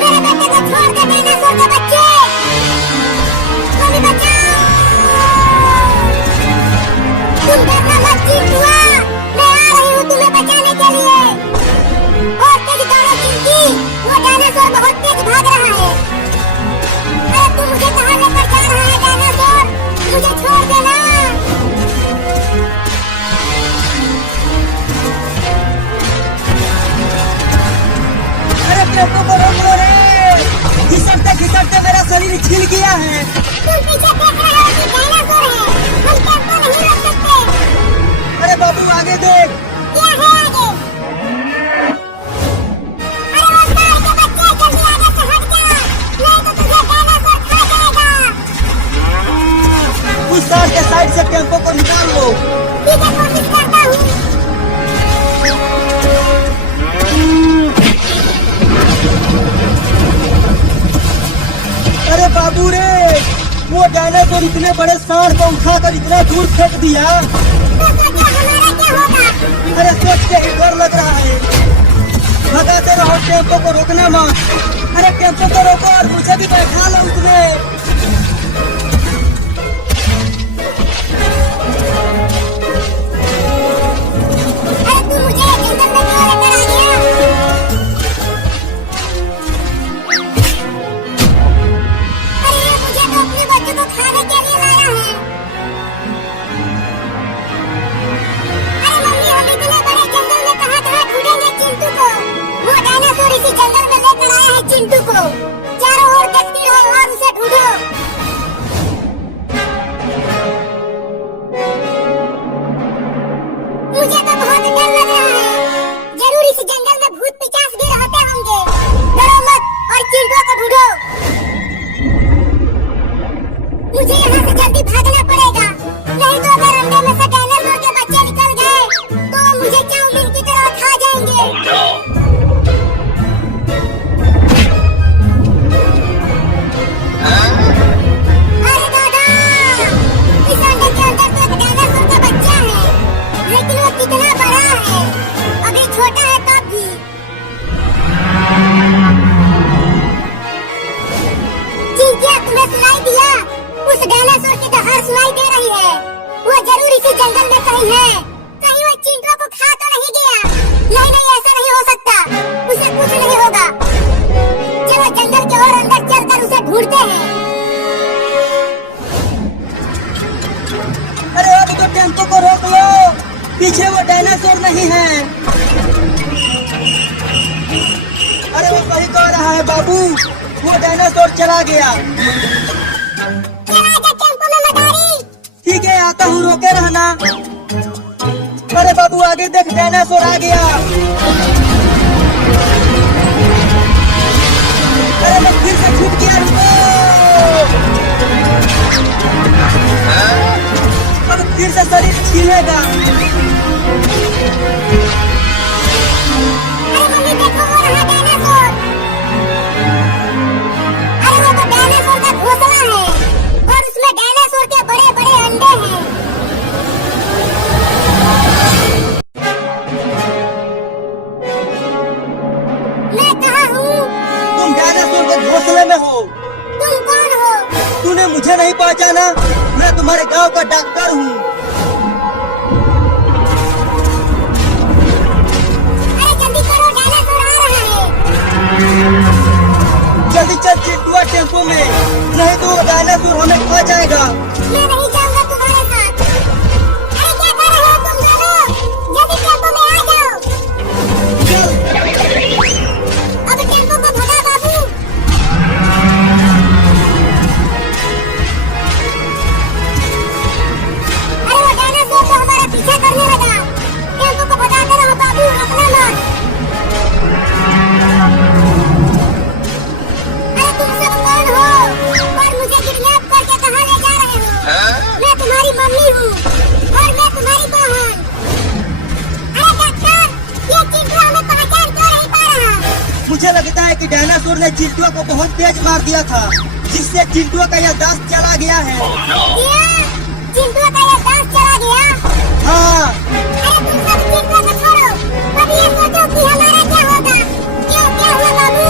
मेरे बेटे को छोड़ दे डायनासोर के बच्चे। मम्मी बचाओ। तुम डरना मत चिंटुआ, मैं आ रही हूँ तुम्हें बचाने के लिए। और तेज दौड़ो चिंकी, वो डायनासोर बहुत तेज भाग रहा है। अरे तू मुझे कहाँ लेकर जा रहा है डायनासोर? मुझे छोड़ देना। अरे टेम्पो को रोको रे, घिसटते घिसटते मेरा शरीर छिल गया है। तुम पीछे देख रहे हो कि डायनासोर है, हम टेम्पो नहीं रोक सकते। अरे बाबू आगे देख। क्या है आगे? अरे वो तार के बच्चे, जल्दी आगे से हट जा, नहीं तो तुझे डायनासोर खा जाएगा। उस तार के साइड से टेम्पो को निकाल लो। ठीक है, कोशिश करता हूँ। अरे बाबू रे, वो डायनासोर इतने बड़े सांड को उठाकर इतना दूर फेंक दिया। तो सोचो हमारा क्या होगा? अरे सोच के ही डर लग रहा है। भगाते रहो, टेम्पो को रोकना मत। अरे टेम्पो को रोको और मुझे भी बैठा लो उसमें। अरे तू मुझे जंगल में क्यों लेकर आ गया? अरे ये मुझे तो अपने बच्चों को खाने के लिए लाया है। अरे मम्मी, हम इतने बड़े जंगल में कहाँ ढूंढेंगे चिंटू को? वो डायनासोर इसी जंगल में लेकर आया है चिंटू को। चारों ओर देखती हो और उसे ढूंढो। मुझे तो बहुत डर लग रहा है। जरूर इस जंगल में भूत पिशाच भी रहते होंगे। डरो मत और चिंटू को ढूंढो। मुझे यहाँ से जल्दी भागना पड़ेगा, नहीं तो अगर अंडे में से डायनासोर के बच्चे निकल गए तो वो मुझे चाउमीन की तरह खा जाएंगे। अरे दादा, इस अंडे के अंदर तो एक डायनासोर का बच्चा है, लेकिन वो कितना बड़ा है, अभी छोटा है तब भी। चिंकिया, तुम्हें सुनाई दिया? उस डायनासोर की दहाड़ सुनाई दे रही है। वो जरूर इसी जंगल में कहीं है। कहीं वो चिंटू को खा तो नहीं गया? नहीं नहीं, ऐसा नहीं हो सकता, उसे कुछ नहीं होगा। चलो जंगल के और अंदर चलकर उसे ढूंढते हैं। अरे अब तो टेम्पो को रोक लो, पीछे वो डायनासोर नहीं है। अरे वो सही कह रहा है बाबू, वो डायनासोर चला गया। चला जा टेम्पो में मदारी। ठीक है, आता हूँ, रोके रहना। अरे बाबू आगे देख, डायनासोर आ गया। अरे मैं फिर से छूट गया, रुको। अब फिर से शरीर छिलेगा। अरे मम्मी देखो, वो रहा डायनासोर। अरे वो तो डायनासोर का घोंसला है और उसमें डायनासोर के बड़े बड़े अंडे हैं। मैं कहाँ हूँ? तुम डायनासोर के घोंसले में हो। तुम कौन हो? तूने मुझे नहीं पहचाना? मैं तुम्हारे गांव का डॉक्टर हूँ। अरे जल्दी करो, डायनासोर आ रहा है। जल्दी चल चिंटुआ टेम्पो में, नहीं तो वो डायनासोर हमें खा जाएगा। मैं नहीं जाऊंगा तुम्हारे साथ। अरे क्या कर रहे हो तुम दोनों? जल्दी टेम्पो में आ जाओ। चल। अब टेम्पो को भगा बाबू। अरे वो डायनासोर तो हमारा पीछा करने लगा। टेम्पो को भगाते रहो बाबू, रोकना मत। अरे तुम सब कौन हो और मुझे किडनैप करके कहाँ ले जा रहे हो? मैं तुम्हारी मम्मी हूँ और मैं तुम्हारी बहन। अरे डॉक्टर, ये चिंटू हमें पहचान क्यों नहीं पा रहा? मुझे लगता है कि डायनासोर ने चिंटुआ को बहुत तेज मार दिया था, जिससे चिंटुआ का याददाश्त चला गया है। चिंटू का याददाश्त चला गया? हाँ। अरे तुम सब चिंटू को छोड़ो, अब ये सोचो कि हमारा क्या होगा। क्या क्या हुआ बाबू?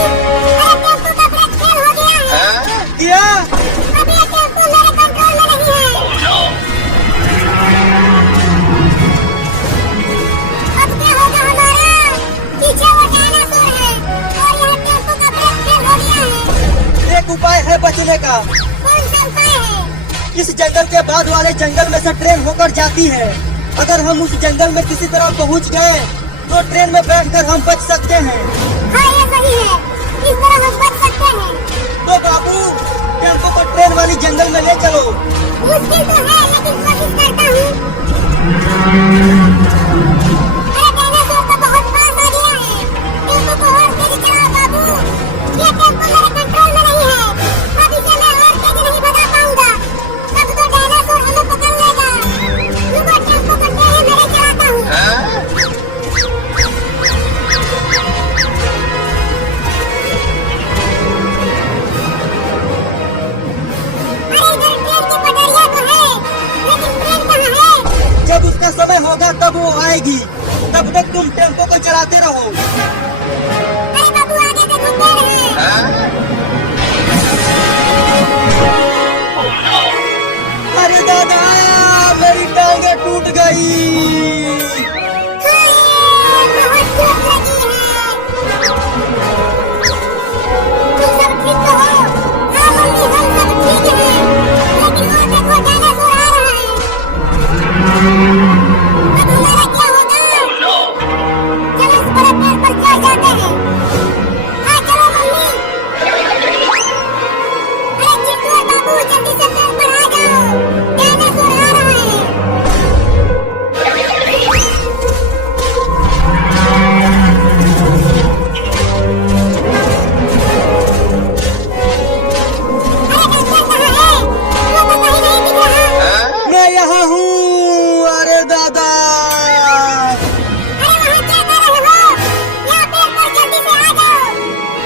एक उपाय है बचने का। कौन सा उपाय है? इस जंगल के बाद वाले जंगल में से ट्रेन होकर जाती है। अगर हम उस जंगल में किसी तरह पहुंच गए तो ट्रेन में बैठकर हम बच सकते हैं। हाँ ये सही है, इस तरह हम बच सकते हैं। तो बाबू टेम्पो को ट्रेन वाली जंगल में ले चलो। मुश्किल तो है लेकिन कोशिश करता हूँ। अरे डायनासोर तो बहुत पास आ गया है। टेम्पो को और तेज चलाओ बाबू। ये टेम्पो मेरे कंट्रोल में नहीं है। अब इसे मैं और तेज नहीं भगा पाऊंगा। तब तो डायनासोर हमें पकड़ लेगा। रुको टेम्पो को टेढ़े मेढ़े चलाता हूँ। जब उसका समय होगा तब वो आएगी। तब तक तुम टेम्पो को चलाते रहो। अरे बाबू आगे देखो पेड़ है। अरे दादा मेरी टांगे टूट गई। बहुत चोट लगी है। तुम सब ठीक तो हो? हाँ मम्मी हम सब ठीक हैं। लेकिन वो देखो डायनासोर आ रहा है। अब हमारा क्या होगा? चलो इस बड़े पेड़ पर चढ़ जाते हैं। हाँ चलो मम्मी। अरे चिंटू और बाबू जल्दी से पेड़ पर आ जाओ। डायनासोर आ रहा है। मैं यहाँ हूँ। अरे दादा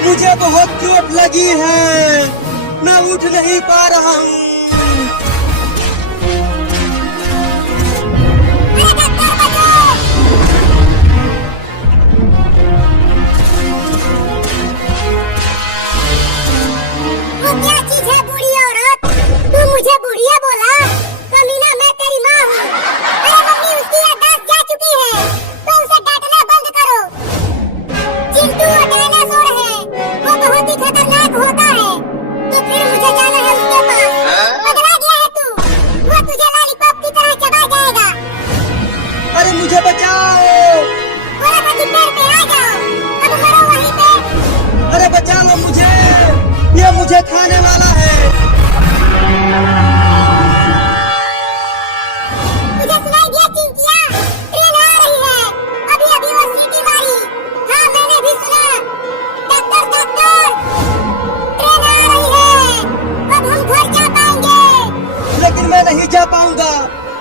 मुझे बहुत चोट लगी है। मैं उठ नहीं पा रहा हूँ। वो क्या चीज है बूढ़ी औरत? तू मुझे बुढ़िया बोला? कमीना मैं तेरी माँ हूँ। अरे मम्मी उसकी याददाश्त जा चुकी है। तो उसे डांटना बंद करो। चिंटू वो डायनासोर है। वो बहुत ही खतरनाक होता है। तो फिर मुझे जाना है उसके पास। पगला गया है तू? वो तुझे लॉलीपॉप की तरह चबा जाएगा। अरे मुझे बचाओ। बोला था कि पेड़ पे आ जाओ। अब मरो वहीं पे। अरे बचा लो मुझे। ये मुझे खाने वाला है। मुझे सुनाई दिया चिंकिया। ट्रेन आ रही है। अभी अभी वो सीटी मारी। हाँ मैंने भी सुना। डॉक्टर डॉक्टर ट्रेन आ रही है। अब हम घर जा पाएंगे। लेकिन मैं नहीं जा पाऊंगा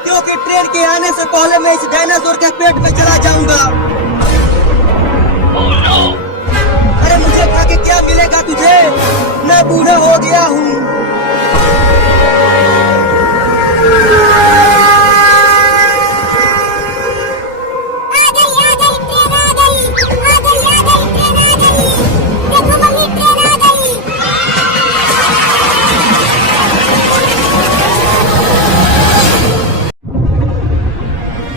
क्योंकि ट्रेन के आने से पहले मैं इस डायनासोर के पेट में चला जाऊंगा। अरे मुझे खा के क्या मिलेगा तुझे? मैं बूढ़ा हो गया हूँ। आ गई ट्रेन आ गई। आ गई ट्रेन आ गई। देखो मम्मी ट्रेन आ गई।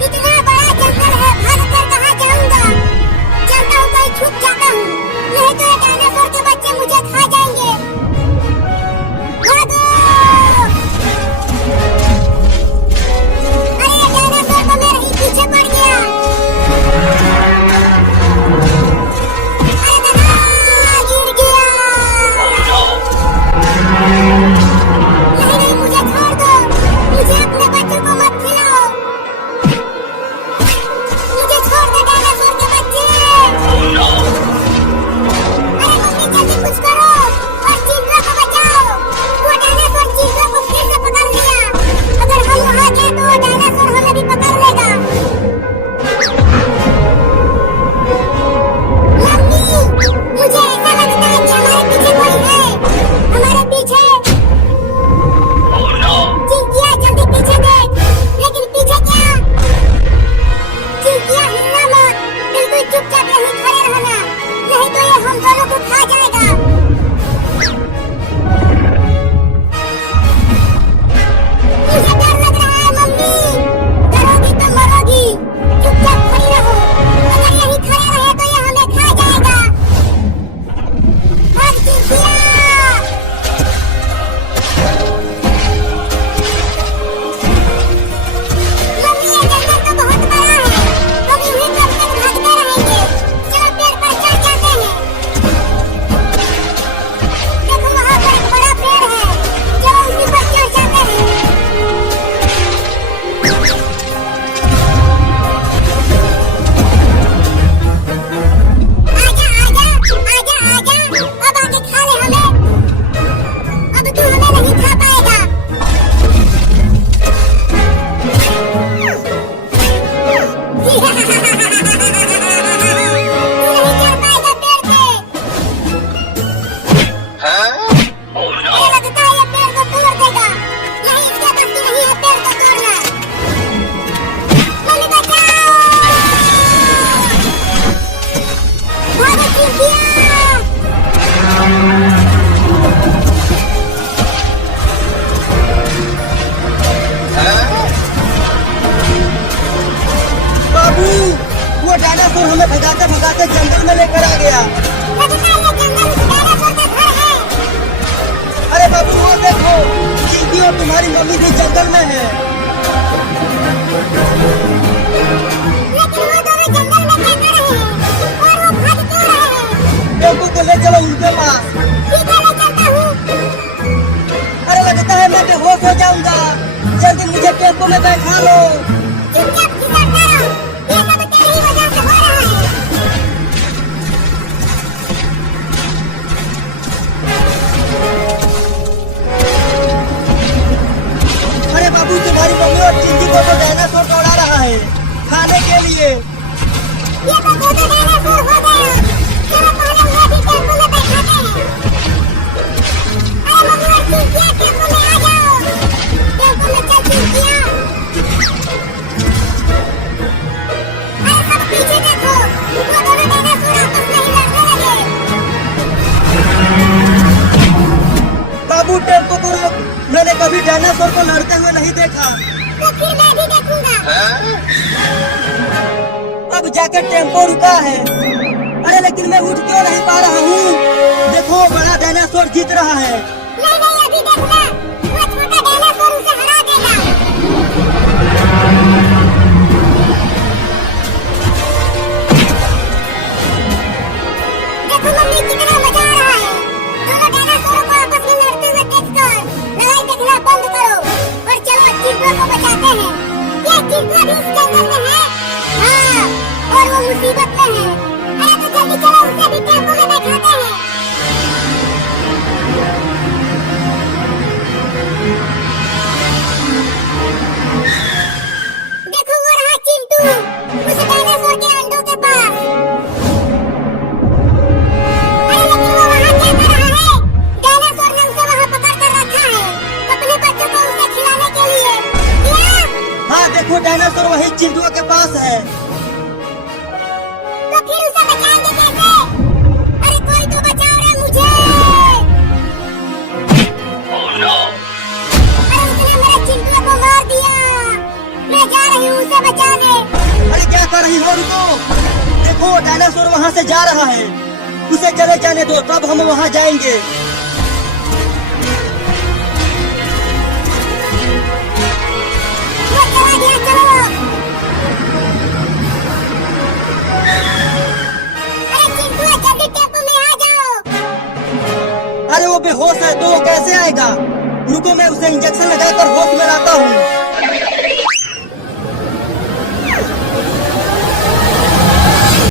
इतना बड़ा जंगल है, भाग कर कहाँ जाऊंगा? चलता हूँ कहीं छुप जाता हूँ। नहीं तो ये डायनासोर के बच्चे मुझे खा जाएंगे। मम्मी भी जंगल में है। लेकिन वो दोनों जंगल में क्या कर रहे हैं और वो भाग क्यों रहे हैं? टेम्पो को ले चलो उनके पास। ठीक है, मैं चलता हूँ। अरे लगता है मैं बेहोश हो जाऊंगा, जल्दी मुझे टेम्पो में बैठा लो। चुपचाप खिसकता रहो, ये सब तेरी वजह से हो रहा है। अरे बाबू, तुम्हारी मम्मी और चिंकी को तो डायनासोर दौड़ा रहा है खाने के लिए। ये तो दो डायनासोर हो गया। चलो पहले उन्हें भी टेम्पो में बैठाते हैं। अरे मम्मी और चिंकिया, टेम्पो में आ जाओ। टेम्पो में चल चिंकिया। अरे सब पीछे देखो, वो दोनों डायनासोर आपस में ही लड़ने लगे। बाबू टेम्पो को रोक, मैंने कभी डायनासोर को लड़ते हुए नहीं देखा। तो फिर मैं भी देखूंगा। अब जाकर टेम्पो रुका है। अरे लेकिन मैं उठ क्यों नहीं पा रहा हूँ? देखो बड़ा डायनासोर जीत रहा है। नहीं नहीं, अभी देखना, वो छोटा डायनासोर उसे हरा देगा। देखो मम्मी, कितना मजा आ रहा है। दोनों डायनासोरों को आपस में लड़ते हुए देखकर लड़ाई देखना बंद करो और चलो चिंटू को बचाते हैं। ये चिंटू अभी इस जंगल में है। हाँ, और वो मुसीबत में है। अरे तो जल्दी चलो, उसे भी टेम्पो में बैठाते हैं। देखो वो रहा चिंटू, उस डायनासोर के अंडों के पास। अरे लेकिन वो वहाँ क्या कर रहा है? डायनासोर ने उसे वहाँ पकड़ कर रखा है, अपने बच्चों को उसे खिलाने के लिए। क्या? हाँ देखो, डायनासोर वही चिंटू के पास है। तो फिर उसे बचाएंगे कैसे? अरे कोई तो बचाओ रे मुझे। अरे उसने मेरे चिंटू को मार दिया। मैं जा रही हूँ उसे बचाने। अरे क्या कर रही हो? रुको, देखो डायनासोर वहाँ से जा रहा है। उसे चले जाने दो, तब हम वहाँ जाएंगे। वो चला गया, चलो। अरे चिंटू, जल्दी टेम्पो में आ जाओ। अरे वो बेहोश है तो वो कैसे आएगा? रुको, मैं उसे इंजेक्शन लगाकर होश में लाता हूँ।